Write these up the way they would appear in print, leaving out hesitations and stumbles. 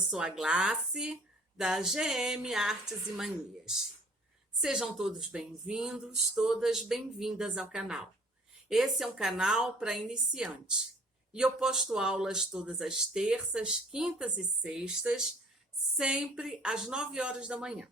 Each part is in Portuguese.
sou a Glace, da GM Artes e Manias. Sejam todos bem-vindos, todas bem-vindas ao canal. Esse é um canal para iniciante e eu posto aulas todas as terças, quintas e sextas, sempre às 9 horas da manhã.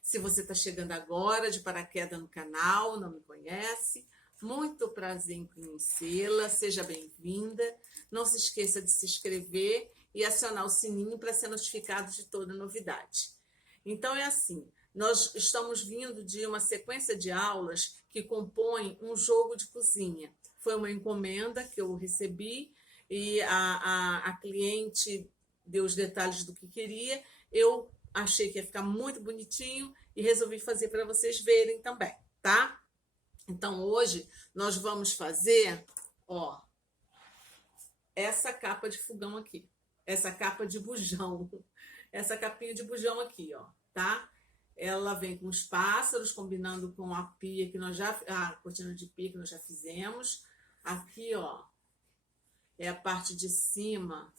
Se você está chegando agora de paraquedas no canal, não me conhece, muito prazer em conhecê-la, seja bem-vinda. Não se esqueça de se inscrever e acionar o sininho para ser notificado de toda novidade. Então é assim, nós estamos vindo de uma sequência de aulas que compõem um jogo de cozinha. Foi uma encomenda que eu recebi e a cliente deu os detalhes do que queria. Eu achei que ia ficar muito bonitinho e resolvi fazer para vocês verem também, tá? Então, hoje nós vamos fazer, ó, essa capa de fogão aqui, essa capa de bujão, essa capinha de bujão aqui, ó, tá? Ela vem com os pássaros, combinando com a pia que nós já, a cortina de pia que nós já fizemos. Aqui, ó, é a parte de cima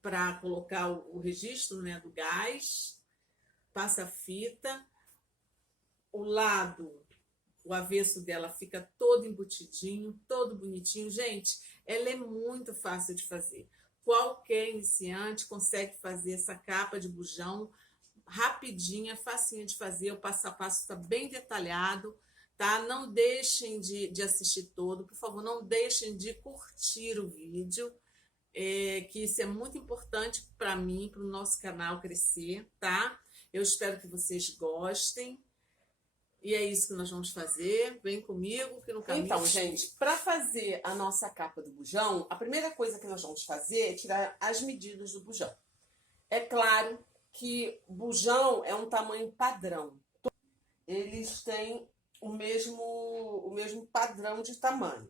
para colocar o registro, né, do gás, passa-fita, o lado, o avesso dela fica todo embutidinho, todo bonitinho. Gente, ela é muito fácil de fazer. Qualquer iniciante consegue fazer essa capa de bujão rapidinha, facinha de fazer. O passo a passo está bem detalhado, tá? Não deixem de assistir todo, por favor, não deixem de curtir o vídeo, que isso é muito importante para mim, para o nosso canal crescer, tá? Eu espero que vocês gostem. E é isso que nós vamos fazer. Vem comigo, que no caminho... Então, gente, para fazer a nossa capa do bujão, a primeira coisa que nós vamos fazer é tirar as medidas do bujão. É claro que bujão é um tamanho padrão. Eles têm o mesmo padrão de tamanho.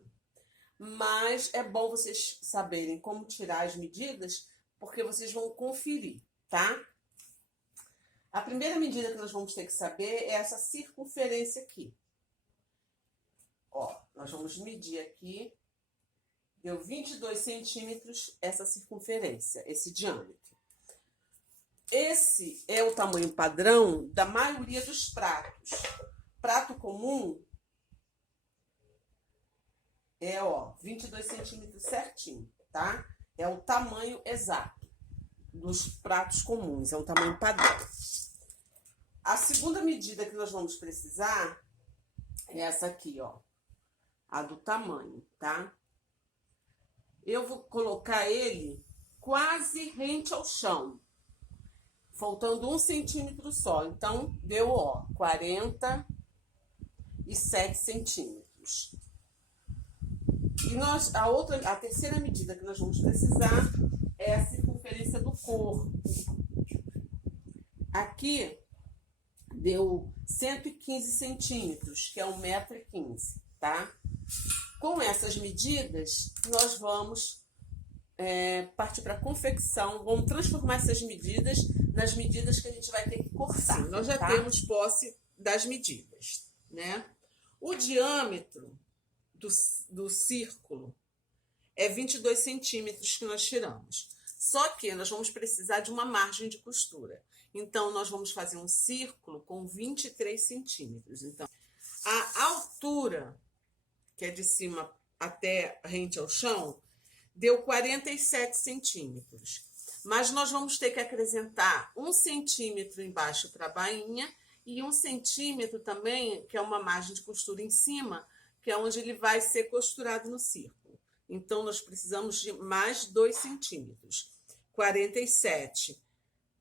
Mas é bom vocês saberem como tirar as medidas, porque vocês vão conferir, tá? A primeira medida que nós vamos ter que saber é essa circunferência aqui. Ó, nós vamos medir aqui. Deu 22 centímetros essa circunferência, esse diâmetro. Esse é o tamanho padrão da maioria dos pratos. Prato comum é, ó, 22 centímetros certinho, tá? É o tamanho exato dos pratos comuns, é um tamanho padrão. A segunda medida que nós vamos precisar é essa aqui, ó, a do tamanho, tá? Eu vou colocar ele quase rente ao chão, faltando 1 centímetro só. Então, deu, ó, 47 centímetros. E a terceira medida que nós vamos precisar é a circunferência do corpo. Aqui deu 115 centímetros, que é 1,15 m, tá? Com essas medidas, nós vamos partir para a confecção. Vamos transformar essas medidas nas medidas que a gente vai ter que cortar. Sim, nós já temos posse das medidas, né? O diâmetro do círculo é 22 centímetros que nós tiramos. Só que nós vamos precisar de uma margem de costura. Então, nós vamos fazer um círculo com 23 centímetros. Então, a altura, que é de cima até rente ao chão, deu 47 centímetros. Mas nós vamos ter que acrescentar 1 centímetro embaixo para a bainha e 1 centímetro também, que é uma margem de costura em cima, que é onde ele vai ser costurado no círculo. Então, nós precisamos de mais 2 centímetros. 47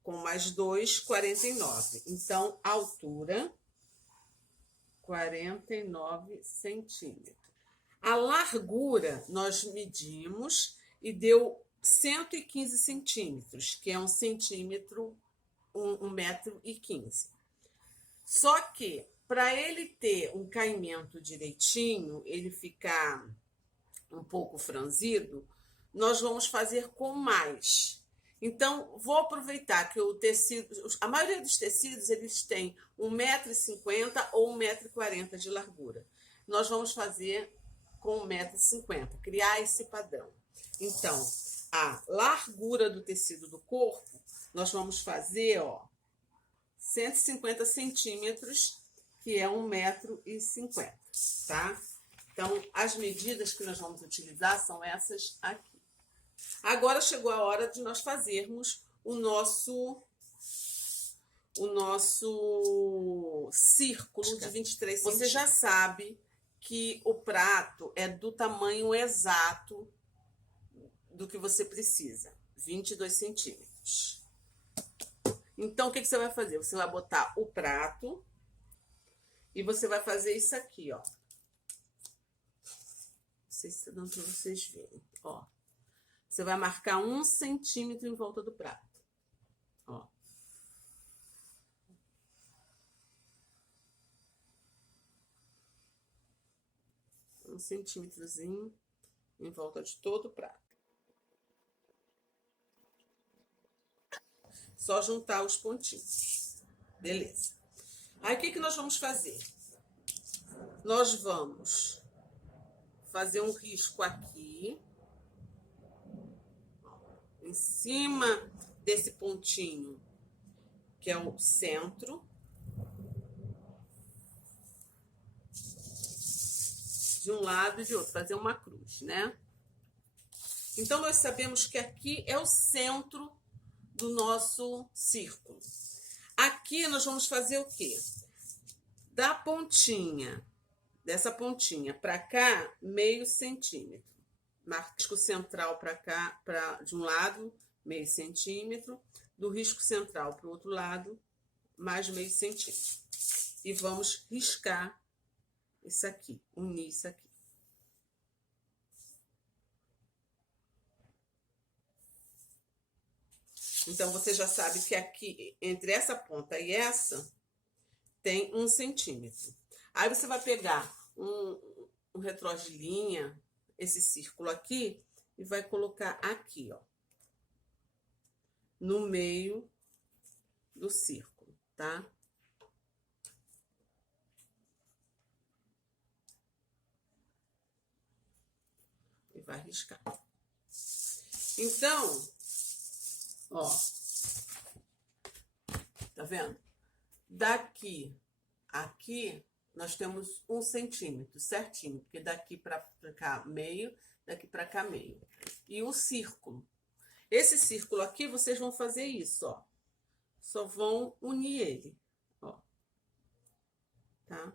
com mais 2, 49. Então, a altura, 49 centímetros. A largura, nós medimos e deu 115 centímetros, que é 1 centímetro, 1,15 m. Só que, para ele ter um caimento direitinho, ele ficar um pouco franzido, nós vamos fazer com mais. Então, vou aproveitar que o tecido, a maioria dos tecidos, eles têm 1,50 m ou 1,40 m de largura. Nós vamos fazer com 1,50 m, criar esse padrão. Então, a largura do tecido do corpo, nós vamos fazer, ó, 150 centímetros, que é 1,50 m, tá? Então, as medidas que nós vamos utilizar são essas aqui. Agora chegou a hora de nós fazermos o nosso círculo de 23 centímetros. Você já sabe que o prato é do tamanho exato do que você precisa, 22 centímetros. Então, o que você vai fazer? Você vai botar o prato e você vai fazer isso aqui, ó. Não sei se está dando para vocês verem, ó. Você vai marcar 1 centímetro em volta do prato, ó. Um centímetrozinho em volta de todo o prato. Só juntar os pontinhos. Beleza. Aí, o que nós vamos fazer? Nós vamos fazer um risco aqui, em cima desse pontinho, que é o centro. De um lado e de outro, fazer uma cruz, né? Então, nós sabemos que aqui é o centro do nosso círculo. Aqui nós vamos fazer o quê? Da pontinha, dessa pontinha para cá, meio centímetro. Risco central para cá, de um lado, meio centímetro. Do risco central para o outro lado, mais meio centímetro. E vamos riscar isso aqui, unir isso aqui. Então, você já sabe que aqui, entre essa ponta e essa, tem 1 centímetro. Aí, você vai pegar um retrós de linha, esse círculo aqui, e vai colocar aqui, ó. No meio do círculo, tá? E vai riscar. Então, ó, tá vendo? Daqui, aqui, nós temos 1 centímetro, certinho, porque daqui para cá meio, daqui para cá meio. E o círculo. Esse círculo aqui, vocês vão fazer isso, ó. Só vão unir ele, ó. Tá?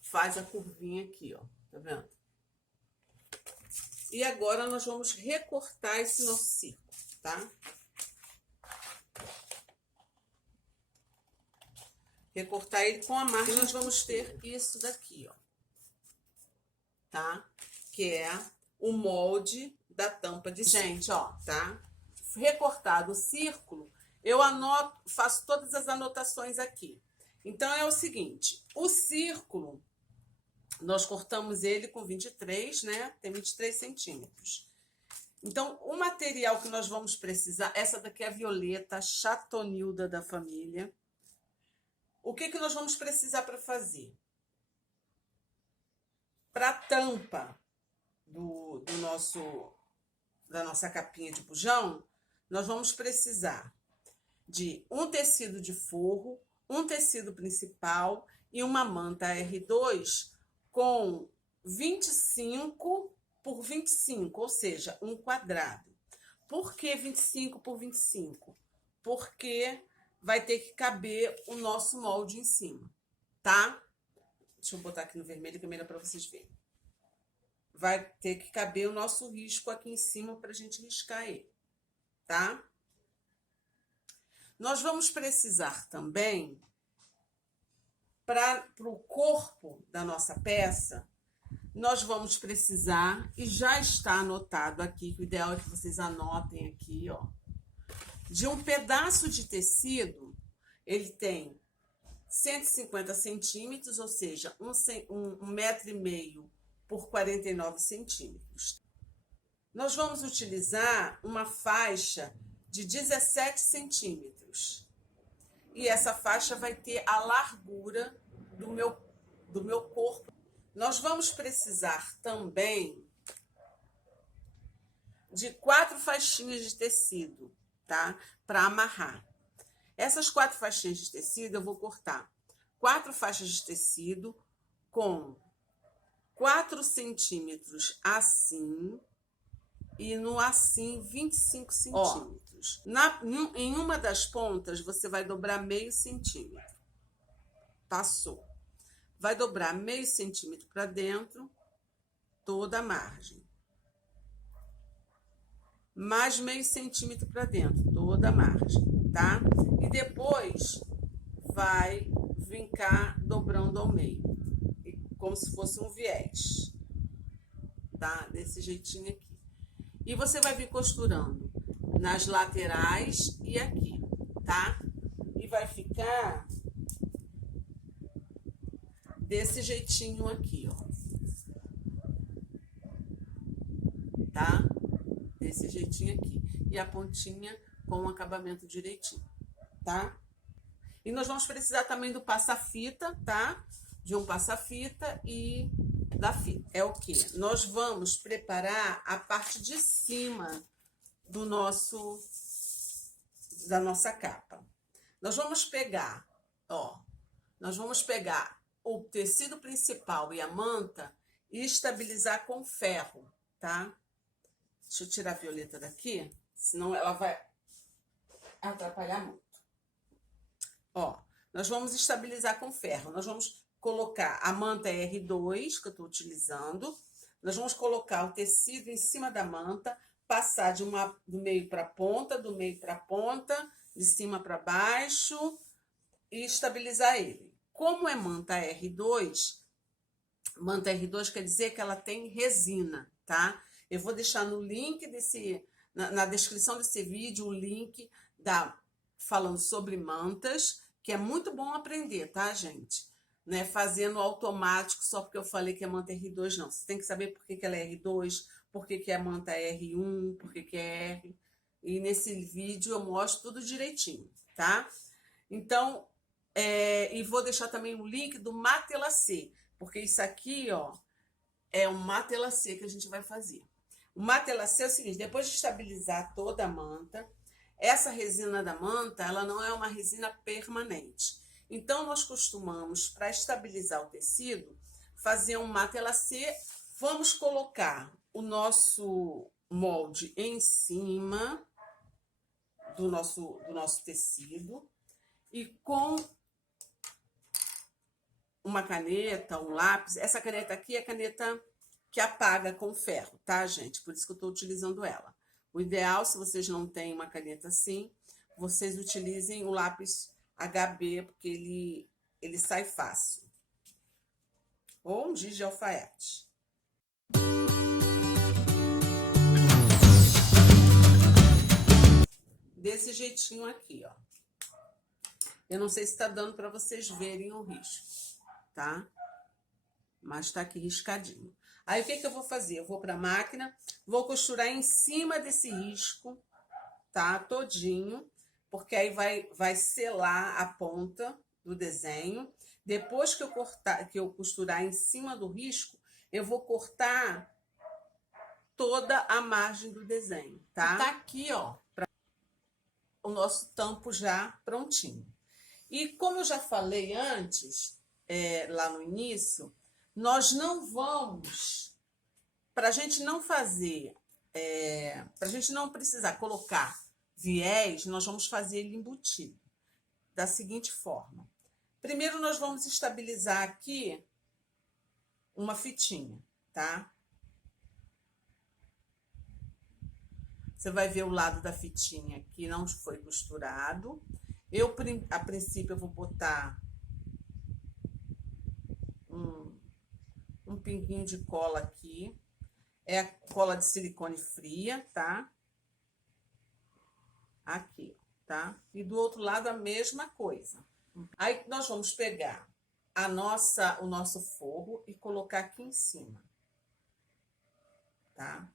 Faz a curvinha aqui, ó. Tá vendo? E agora nós vamos recortar esse nosso círculo, tá? Recortar ele com a margem. E nós vamos ter isso daqui, ó. Tá? Que é o molde da tampa de círculo. Gente, ó, tá? Recortado o círculo, eu anoto, faço todas as anotações aqui. Então, é o seguinte, o círculo, nós cortamos ele com 23, né? Tem 23 centímetros. Então, o material que nós vamos precisar, essa daqui é a violeta chatonilda da família. O que nós vamos precisar para fazer? Para a tampa da nossa capinha de bujão, nós vamos precisar de um tecido de forro, um tecido principal e uma manta R2 com 25 por 25, ou seja, um quadrado. Por que 25 por 25? Porque vai ter que caber o nosso molde em cima, tá? Deixa eu botar aqui no vermelho que é melhor para vocês verem. Vai ter que caber o nosso risco aqui em cima para a gente riscar ele, tá? Nós vamos precisar também, para o corpo da nossa peça, nós vamos precisar, e já está anotado aqui, que o ideal é que vocês anotem aqui, ó, de um pedaço de tecido, ele tem 150 centímetros, ou seja, 1,5 metro por 49 centímetros. Nós vamos utilizar uma faixa de 17 centímetros. E essa faixa vai ter a largura do meu corpo. Nós vamos precisar também de 4 faixinhas de tecido, tá? Para amarrar. Essas 4 faixinhas de tecido eu vou cortar 4 faixas de tecido com 4 centímetros assim e no assim 25 centímetros. Em uma das pontas você vai dobrar meio centímetro. Passou. Vai dobrar meio centímetro para dentro, toda a margem. Mais meio centímetro para dentro, toda a margem, tá? E depois vai vincar dobrando ao meio, como se fosse um viés, tá? Desse jeitinho aqui. E você vai vir costurando nas laterais e aqui, tá? E vai ficar desse jeitinho aqui, ó. Tá? Desse jeitinho aqui. E a pontinha com o acabamento direitinho, tá? E nós vamos precisar também do passa-fita, tá? De um passa-fita e da fita. É o quê? Nós vamos preparar a parte de cima da nossa capa. Nós vamos pegar, ó, o tecido principal e a manta e estabilizar com ferro, tá? Deixa eu tirar a violeta daqui, senão ela vai atrapalhar muito. Ó, nós vamos estabilizar com ferro. Nós vamos colocar a manta R2, que eu estou utilizando. Nós vamos colocar o tecido em cima da manta, passar do meio para a ponta, do meio para a ponta, de cima para baixo e estabilizar ele. Como é manta R2 quer dizer que ela tem resina, tá? Eu vou deixar no link na descrição desse vídeo o link falando sobre mantas, que é muito bom aprender, tá, gente? Não é fazendo automático só porque eu falei que é manta R2, não. Você tem que saber por que ela é R2, por que é manta R1, por que é R. E nesse vídeo eu mostro tudo direitinho, tá? Então, e vou deixar também o link do matelacê, porque isso aqui, ó, é um matelacê que a gente vai fazer. O matelacê é o seguinte, depois de estabilizar toda a manta, essa resina da manta, ela não é uma resina permanente. Então, nós costumamos, para estabilizar o tecido, fazer um matelacê. Vamos colocar o nosso molde em cima do nosso tecido e com uma caneta, um lápis. Essa caneta aqui é a caneta que apaga com ferro, tá, gente? Por isso que eu estou utilizando ela. O ideal, se vocês não têm uma caneta assim, vocês utilizem o lápis HB, porque ele sai fácil. Ou um giz de alfaiate. Desse jeitinho aqui, ó. Eu não sei se tá dando para vocês verem o risco, tá? Mas tá aqui riscadinho. Aí, o que eu vou fazer? Eu vou para a máquina, vou costurar em cima desse risco, tá? Todinho, porque aí vai selar a ponta do desenho. Depois que eu costurar em cima do risco, eu vou cortar toda a margem do desenho, tá? E tá aqui, ó, o nosso tampo já prontinho. E como eu já falei antes, lá no início, nós não vamos, para a gente não fazer, para a gente não precisar colocar viés, nós vamos fazer ele embutido, da seguinte forma. Primeiro, nós vamos estabilizar aqui uma fitinha, tá? Você vai ver o lado da fitinha que não foi costurado. A princípio, eu vou botar um pinguinho de cola aqui. É a cola de silicone fria, tá? Aqui, tá? E do outro lado a mesma coisa. Aí nós vamos pegar o nosso forro e colocar aqui em cima, tá?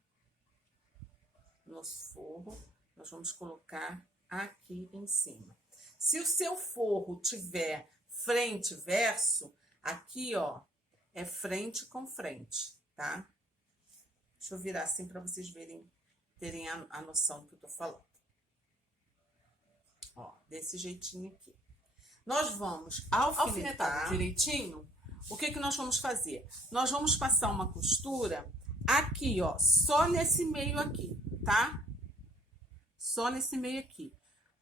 Nosso forro, nós vamos colocar aqui em cima. Se o seu forro tiver frente e verso, aqui, ó, é frente com frente, tá? Deixa eu virar assim para vocês verem terem a noção do que eu tô falando. Ó, desse jeitinho aqui. Nós vamos alfinetar direitinho. O que nós vamos fazer? Nós vamos passar uma costura aqui, ó, só nesse meio aqui, tá? Só nesse meio aqui.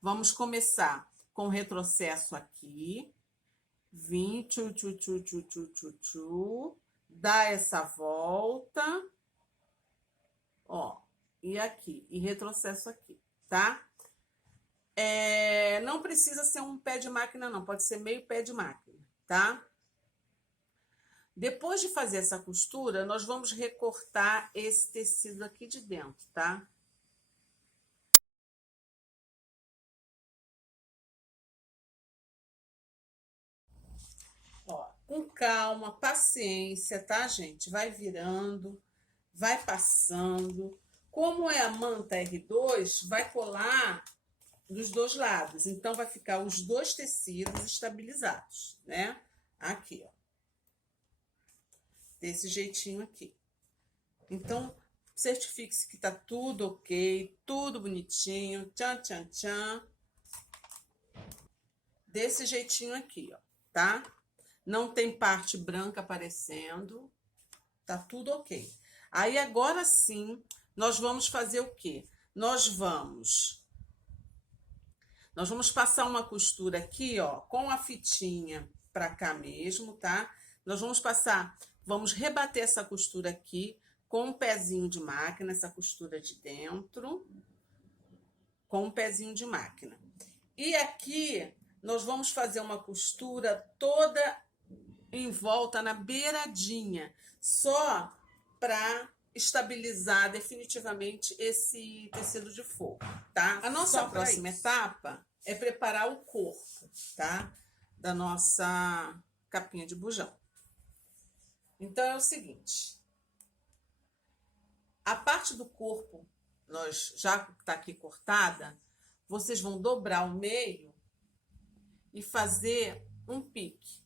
Vamos começar com o retrocesso aqui. Vim, dá essa volta, ó, e aqui, e retrocesso aqui, tá? Não precisa ser um pé de máquina, não, pode ser meio pé de máquina, tá? Depois de fazer essa costura, nós vamos recortar esse tecido aqui de dentro, tá? Ó, com calma, paciência, tá, gente? Vai virando, vai passando. Como é a manta R2, vai colar dos dois lados. Então, vai ficar os dois tecidos estabilizados, né? Aqui, ó. Desse jeitinho aqui. Então, certifique-se que tá tudo ok, tudo bonitinho. Tchan, tchan, tchan. Desse jeitinho aqui, ó, tá? Não tem parte branca aparecendo. Tá tudo ok. Aí, agora sim, nós vamos fazer o quê? Nós vamos passar uma costura aqui, ó, com a fitinha pra cá mesmo, tá? Nós vamos rebater essa costura aqui com um pezinho de máquina, essa costura de dentro, com um pezinho de máquina. E aqui, nós vamos fazer uma costura toda em volta, na beiradinha, só para estabilizar definitivamente esse tecido de forro, tá? A nossa próxima etapa é preparar o corpo, tá? Da nossa capinha de bujão. Então, é o seguinte. A parte do corpo, já tá aqui cortada, vocês vão dobrar o meio e fazer um pique,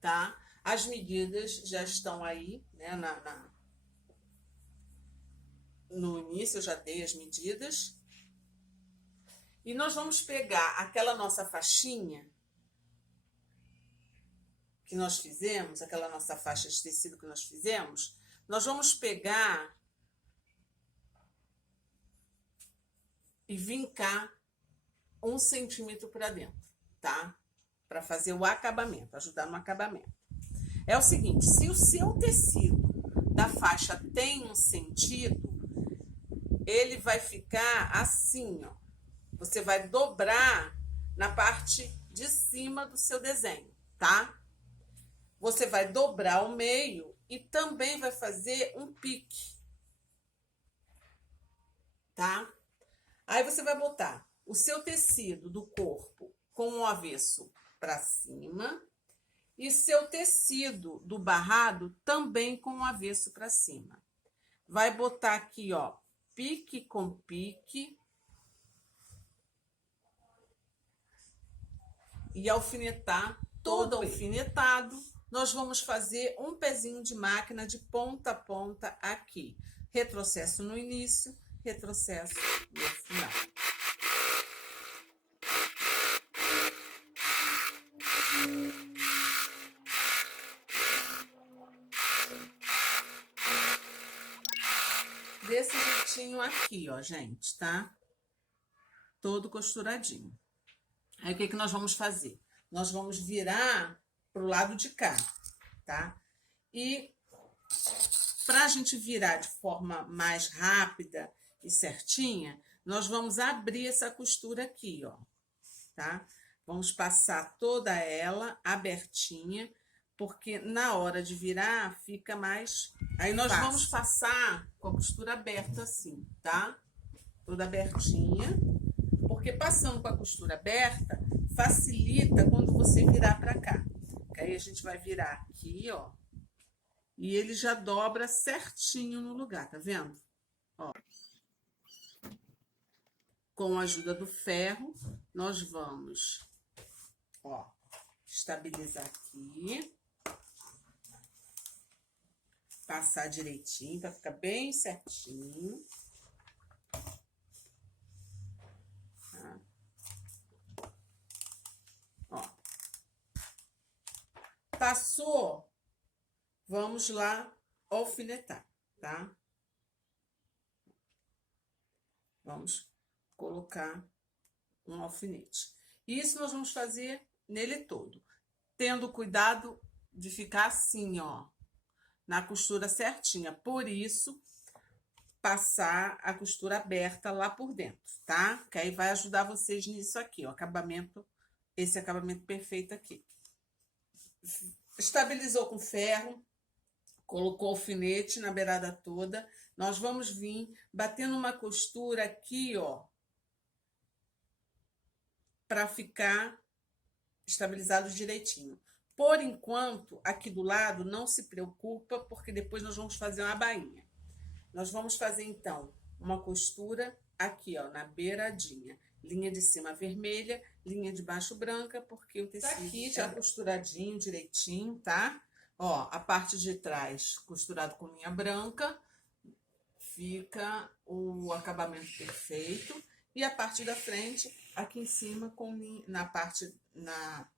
tá? As medidas já estão aí, né? No início eu já dei as medidas. E nós vamos pegar aquela nossa faixinha que nós fizemos, aquela nossa faixa de tecido que nós fizemos, nós vamos pegar e vincar 1 centímetro para dentro, tá? Para fazer o acabamento, ajudar no acabamento. É o seguinte, se o seu tecido da faixa tem um sentido, ele vai ficar assim, ó. Você vai dobrar na parte de cima do seu desenho, tá? Você vai dobrar o meio e também vai fazer um pique, tá? Aí você vai botar o seu tecido do corpo com o avesso para cima e seu tecido do barrado também com o avesso para cima. Vai botar aqui, ó, pique com pique e alfinetar todo alfinetado. Nós vamos fazer um pezinho de máquina de ponta a ponta aqui. Retrocesso no início, retrocesso no final. Desse jeitinho aqui, ó, gente, tá? Todo costuradinho. Aí, o que nós vamos fazer? Nós vamos virar pro lado de cá, tá? E para a gente virar de forma mais rápida e certinha, nós vamos abrir essa costura aqui, ó, tá? Vamos passar toda ela abertinha, porque na hora de virar fica mais Aí nós fácil. Vamos passar com a costura aberta assim, tá? Toda abertinha, porque passando com a costura aberta facilita quando você virar para cá. Aí a gente vai virar aqui, ó, e ele já dobra certinho no lugar, tá vendo? Ó. Com a ajuda do ferro, nós vamos, ó, estabilizar aqui. passar direitinho para ficar bem certinho. Tá? Ó. Passou, vamos lá alfinetar, tá? Vamos colocar um alfinete. Isso nós vamos fazer nele todo, tendo cuidado de ficar assim, ó, na costura certinha. Por isso, passar a costura aberta lá por dentro, tá? Que aí vai ajudar vocês nisso aqui, ó, acabamento, esse acabamento perfeito aqui. Estabilizou com ferro, colocou alfinete na beirada toda. Nós vamos vir batendo uma costura aqui, ó, para ficar estabilizado direitinho. Por enquanto, aqui do lado, não se preocupa, porque depois nós vamos fazer uma bainha. Nós vamos fazer, então, uma costura aqui, ó, na beiradinha. Linha de cima vermelha, linha de baixo branca, porque o tecido tá aqui já costuradinho direitinho, tá? Ó, a parte de trás costurado com linha branca, fica o acabamento perfeito. E a parte da frente, aqui em cima, com na parte, na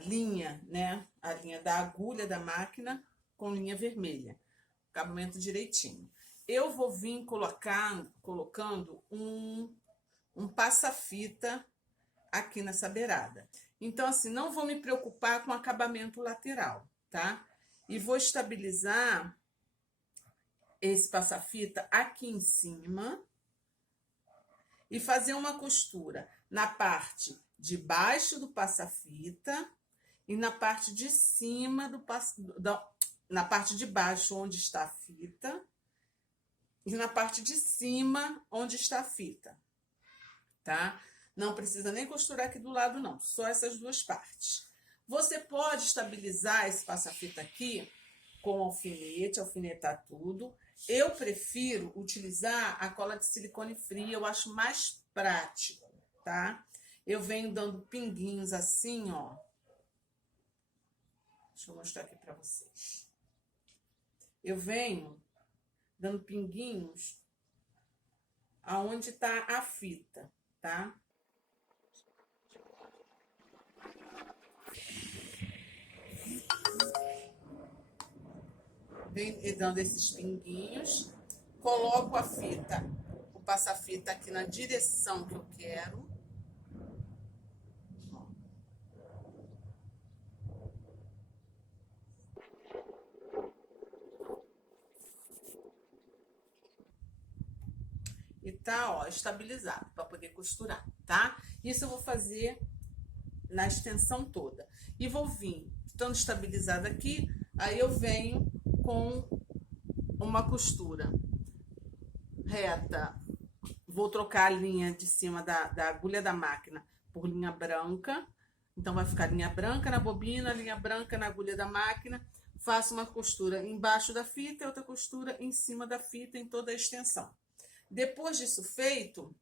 linha, né? A linha da agulha da máquina com linha vermelha. Acabamento direitinho. Eu vou vir colocando um passa-fita aqui nessa beirada. Então, assim, não vou me preocupar com o acabamento lateral, tá? E vou estabilizar esse passa-fita aqui em cima e fazer uma costura na parte de baixo do passa-fita e na parte de cima na parte de baixo onde está a fita e na parte de cima onde está a fita, tá? Não precisa nem costurar aqui do lado não, só essas duas partes. Você pode estabilizar esse passa-fita aqui com alfinete, alfinetar tudo. Eu prefiro utilizar a cola de silicone fria, eu acho mais prático, tá? Eu venho dando pinguinhos assim, ó. Deixa eu mostrar aqui para vocês. Eu venho dando pinguinhos aonde tá a fita, tá? Venho dando esses pinguinhos, coloco a fita, o passa-fita aqui na direção que eu quero. E tá, ó, estabilizado para poder costurar, tá? Isso eu vou fazer na extensão toda. E vou vir, estando estabilizado aqui, aí eu venho com uma costura reta. Vou trocar a linha de cima da agulha da máquina por linha branca. Então, vai ficar linha branca na bobina, linha branca na agulha da máquina. Faço uma costura embaixo da fita e outra costura em cima da fita em toda a extensão. Depois disso feito,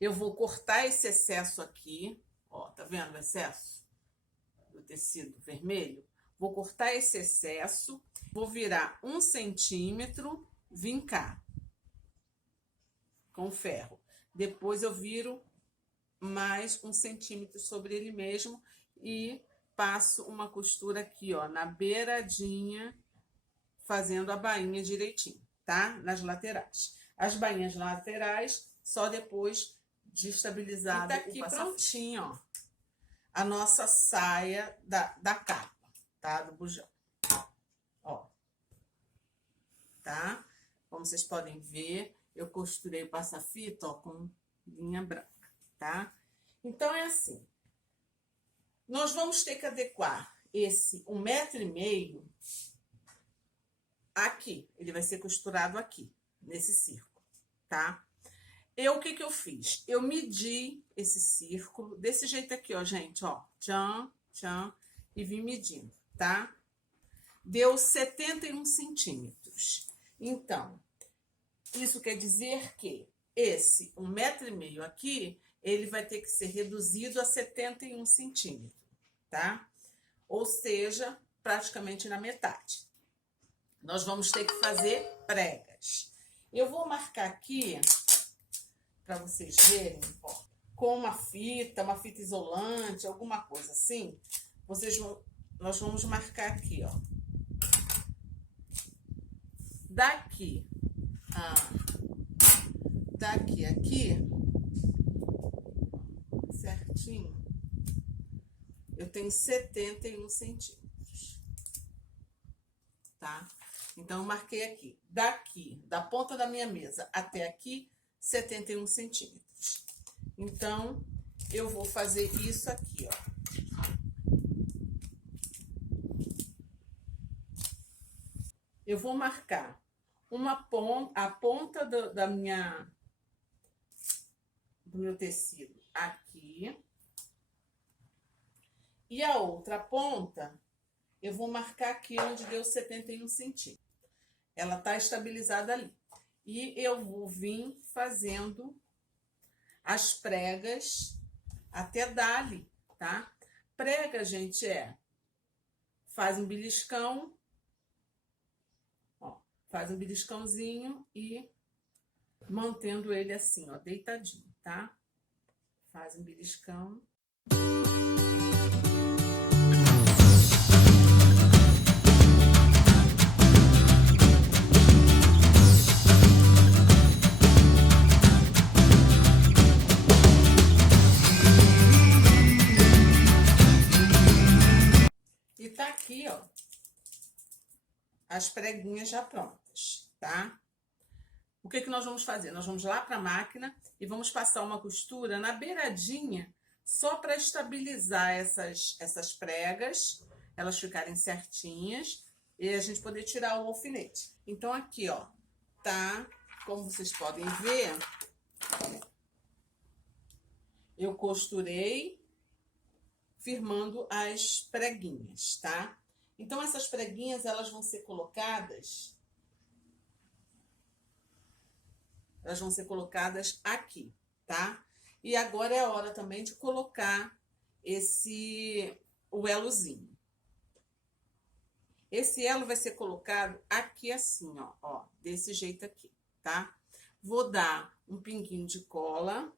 eu vou cortar esse excesso aqui. Ó, tá vendo o excesso do tecido vermelho? Vou cortar esse excesso, vou virar 1 centímetro, vincar com ferro. Depois eu viro mais 1 centímetro sobre ele mesmo e passo uma costura aqui, ó, na beiradinha, fazendo a bainha direitinho, tá? Nas laterais. As bainhas laterais, só depois de estabilizado. E tá aqui prontinho, ó, a nossa saia da capa, tá? Do bujão. Ó. Tá? Como vocês podem ver, eu costurei o passa-fita, ó, com linha branca, tá? Então, é assim. Nós vamos ter que adequar esse 1,5 m aqui. Ele vai ser costurado aqui, nesse círculo, tá? O que eu fiz? Eu medi esse círculo desse jeito aqui, ó, gente, ó. Tchan, tchan, e vim medindo, tá? Deu 71 centímetros. Então, isso quer dizer que esse 1,5 m aqui, ele vai ter que ser reduzido a 71 centímetros, tá? Ou seja, praticamente na metade. nós vamos ter que fazer pregas. Eu vou marcar aqui, para vocês verem, ó, com uma fita isolante, alguma coisa assim. Nós vamos marcar aqui, ó. Daqui aqui, certinho, eu tenho 71 centímetros, tá? Então, eu marquei aqui, daqui, da ponta da minha mesa até aqui, 71 centímetros. Então, eu vou fazer isso aqui, ó. Eu vou marcar a ponta do meu tecido aqui. E a outra ponta, eu vou marcar aqui onde deu 71 centímetros. Ela tá estabilizada ali. E eu vou vir fazendo as pregas até dar ali, tá? Prega, gente, faz um beliscão, ó, faz um beliscãozinho e mantendo ele assim, ó, deitadinho, tá? Faz um beliscão. E tá aqui, ó, as preguinhas já prontas, tá? O que nós vamos fazer? Nós vamos lá para a máquina e vamos passar uma costura na beiradinha, só para estabilizar essas pregas, elas ficarem certinhas e a gente poder tirar o alfinete. Então, aqui, ó, tá? Como vocês podem ver, eu costurei firmando as preguinhas, tá? Então, essas preguinhas, elas vão ser colocadas aqui, tá? E agora é a hora também de colocar o elozinho. Esse elo vai ser colocado aqui assim, ó, desse jeito aqui, tá? Vou dar um pinguinho de cola.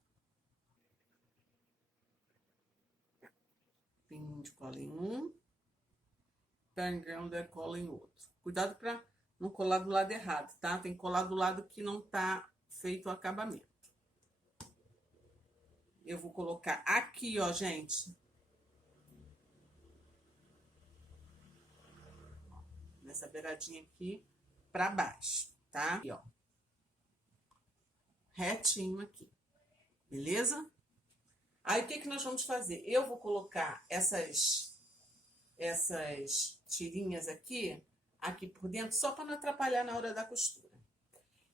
Pinguinho de cola em um. Pinguinho de cola em outro. Cuidado para não colar do lado errado, tá? Tem que colar do lado que não tá feito o acabamento. Eu vou colocar aqui, ó, gente. Nessa beiradinha aqui pra baixo, tá? Aqui, ó. Retinho aqui. Beleza? Aí, o que nós vamos fazer? Eu vou colocar essas tirinhas aqui por dentro, só para não atrapalhar na hora da costura.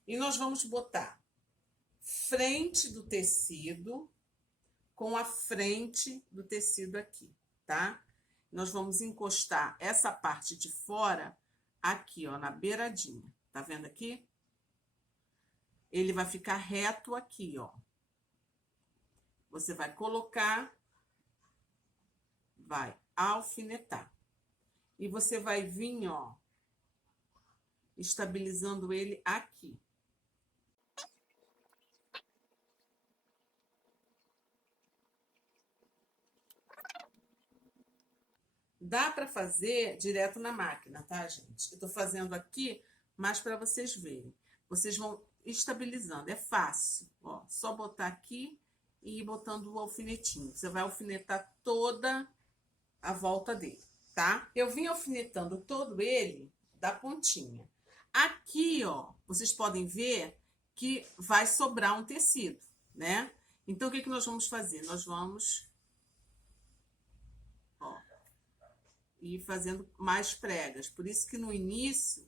E nós vamos botar frente do tecido com a frente do tecido aqui, tá? Nós vamos encostar essa parte de fora aqui, ó, na beiradinha. Tá vendo aqui? Ele vai ficar reto aqui, ó. Você vai colocar, vai alfinetar. E você vai vir, ó, estabilizando ele aqui. Dá para fazer direto na máquina, tá, gente? Eu tô fazendo aqui, mas para vocês verem. Vocês vão estabilizando, é fácil, ó. Só botar aqui e ir botando o alfinetinho. Você vai alfinetar toda a volta dele, tá? Eu vim alfinetando todo ele da pontinha. Aqui, ó, vocês podem ver que vai sobrar um tecido, né? Então, o que nós vamos fazer? Nós vamos, ó, ir fazendo mais pregas. Por isso que no início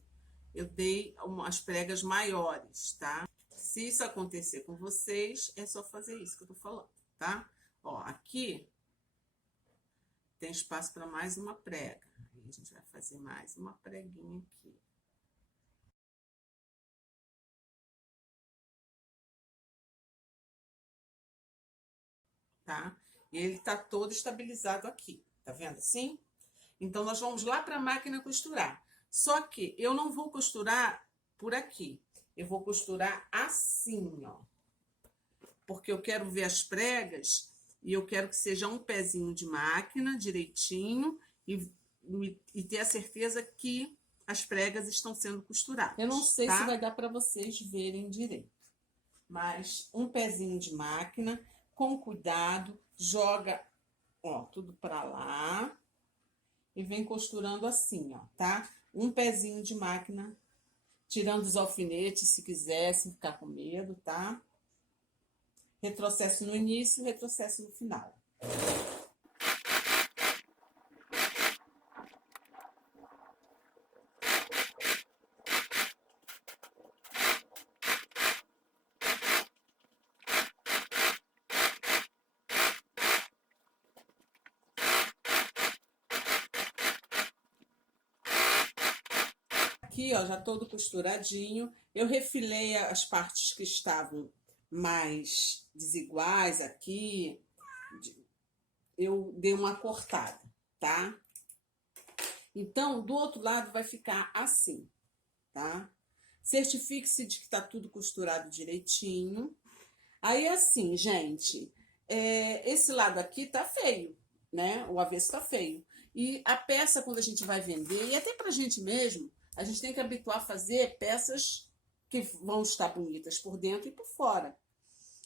eu dei umas pregas maiores, tá? Se isso acontecer com vocês, é só fazer isso que eu tô falando, tá? Ó, aqui tem espaço para mais uma prega. Aí a gente vai fazer mais uma preguinha aqui. Tá? E ele tá todo estabilizado aqui, tá vendo assim? Então, nós vamos lá para a máquina costurar. Só que eu não vou costurar por aqui. Eu vou costurar assim, ó. Porque eu quero ver as pregas e eu quero que seja um pezinho de máquina direitinho e ter a certeza que as pregas estão sendo costuradas. Eu não sei se vai dar para vocês verem direito, mas um pezinho de máquina, com cuidado, joga, ó, tudo para lá e vem costurando assim, ó, tá? Um pezinho de máquina, tirando os alfinetes, se quiser, se ficar com medo, tá? Retrocesso no início, retrocesso no final. Aqui, ó, já todo costuradinho. Eu refilei as partes que estavam mais desiguais aqui. Eu dei uma cortada, tá? Então, do outro lado vai ficar assim, tá? Certifique-se de que tá tudo costurado direitinho. Aí, assim, gente, esse lado aqui tá feio, né? O avesso tá feio. E a peça, quando a gente vai vender, e até pra gente mesmo, a gente tem que habituar a fazer peças que vão estar bonitas por dentro e por fora.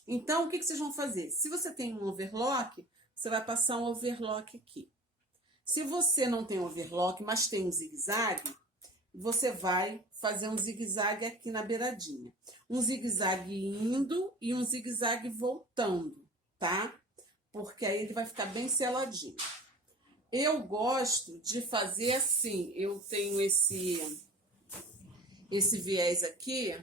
Então, o que vocês vão fazer? Se você tem um overlock, você vai passar um overlock aqui. Se você não tem overlock, mas tem um zigue-zague, você vai fazer um zigue-zague aqui na beiradinha. Um zigue-zague indo e um zigue-zague voltando, tá? Porque aí ele vai ficar bem seladinho. Eu gosto de fazer assim, eu tenho esse viés aqui,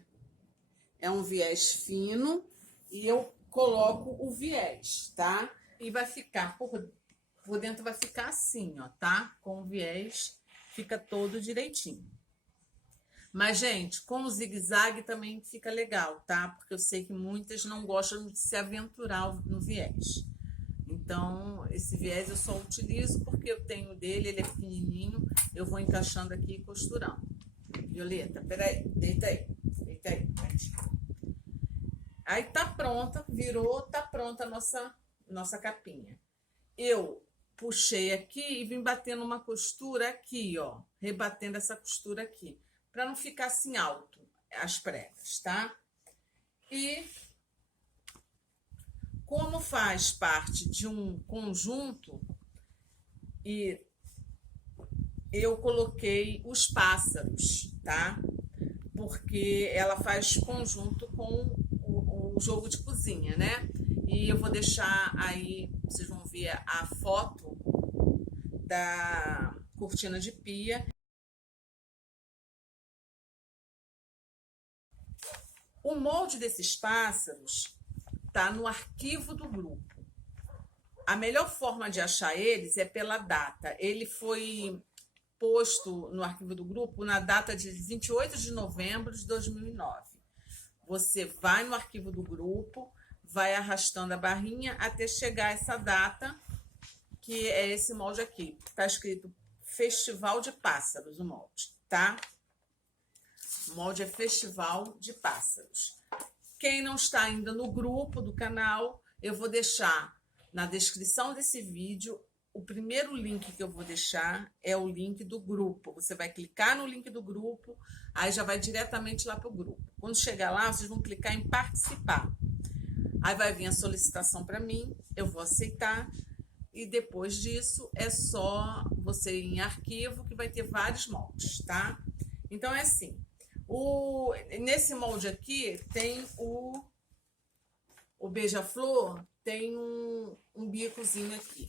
é um viés fino, e eu coloco o viés, tá? E vai ficar, por dentro vai ficar assim, ó, tá? Com o viés, fica todo direitinho. Mas, gente, com o zigue-zague também fica legal, tá? Porque eu sei que muitas não gostam de se aventurar no viés. Então, esse viés eu só utilizo porque eu tenho dele, ele é pequenininho, eu vou encaixando aqui e costurando. Violeta, peraí, deita aí. Aí tá pronta, virou, tá pronta a nossa capinha. Eu puxei aqui e vim batendo uma costura aqui, ó, rebatendo essa costura aqui, para não ficar assim alto as pregas, tá? E como faz parte de um conjunto, e eu coloquei os pássaros, tá? Porque ela faz conjunto com o jogo de cozinha, né? E eu vou deixar aí, vocês vão ver a foto da cortina de pia. O molde desses pássaros tá no arquivo do grupo. A melhor forma de achar eles é pela data. Ele foi posto no arquivo do grupo na data de 28 de novembro de 2009. Você vai no arquivo do grupo, vai arrastando a barrinha até chegar a essa data, que é esse molde aqui. Tá escrito Festival de Pássaros, o molde, tá? O molde é Festival de Pássaros. Quem não está ainda no grupo do canal, eu vou deixar na descrição desse vídeo. O primeiro link que eu vou deixar é o link do grupo. Você vai clicar no link do grupo, aí já vai diretamente lá para o grupo. Quando chegar lá, vocês vão clicar em participar. Aí vai vir a solicitação para mim, eu vou aceitar. E depois disso, é só você ir em arquivo, que vai ter vários moldes, tá? Então, é assim. Nesse molde aqui, tem o beija-flor, tem um bicozinho aqui.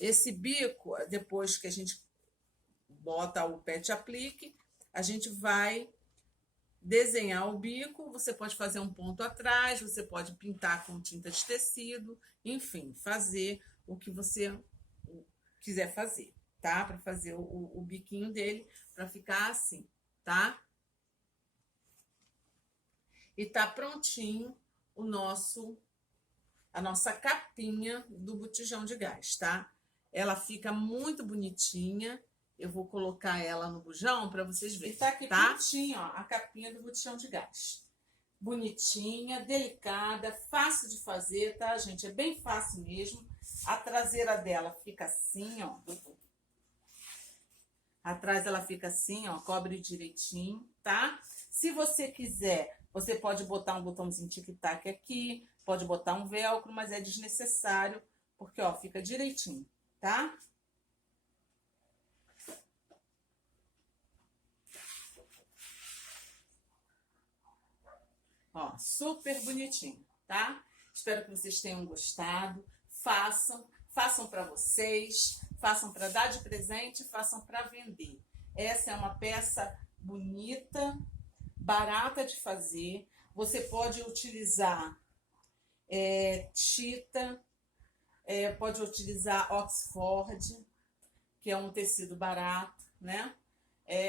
Esse bico, depois que a gente bota o pet aplique, a gente vai desenhar o bico. Você pode fazer um ponto atrás, você pode pintar com tinta de tecido, enfim, fazer o que você quiser fazer, tá? Para fazer o biquinho dele, para ficar assim, tá? E tá prontinho a nossa capinha do botijão de gás, tá? Ela fica muito bonitinha eu vou colocar ela no bujão para vocês verem. E tá aqui tá? bonitinho, ó, a capinha do botijão de gás. Bonitinha, delicada, fácil de fazer, tá, gente? É bem fácil mesmo. A traseira dela fica assim, ó. Atrás ela fica assim, ó, cobre direitinho, tá? Se você quiser, você pode botar um botãozinho tic-tac aqui, pode botar um velcro, mas é desnecessário, porque, ó, fica direitinho, tá? Ó, super bonitinho, tá? Espero que vocês tenham gostado. Façam para vocês, façam para dar de presente, façam para vender. Essa é uma peça bonita, barata de fazer. Você pode utilizar chita, pode utilizar Oxford, que é um tecido barato, né?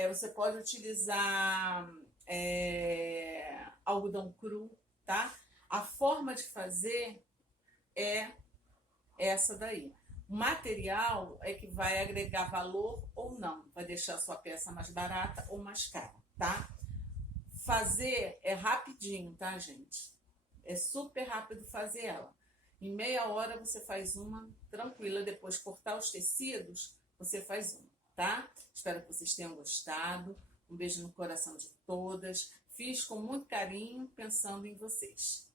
Você pode utilizar algodão cru, tá? A forma de fazer é essa daí. O material é que vai agregar valor ou não, vai deixar a sua peça mais barata ou mais cara, tá? Fazer é rapidinho, tá, gente? É super rápido fazer ela. Em meia hora você faz uma tranquila, depois cortar os tecidos, você faz uma, tá? Espero que vocês tenham gostado. Um beijo no coração de todas. Fiz com muito carinho, pensando em vocês.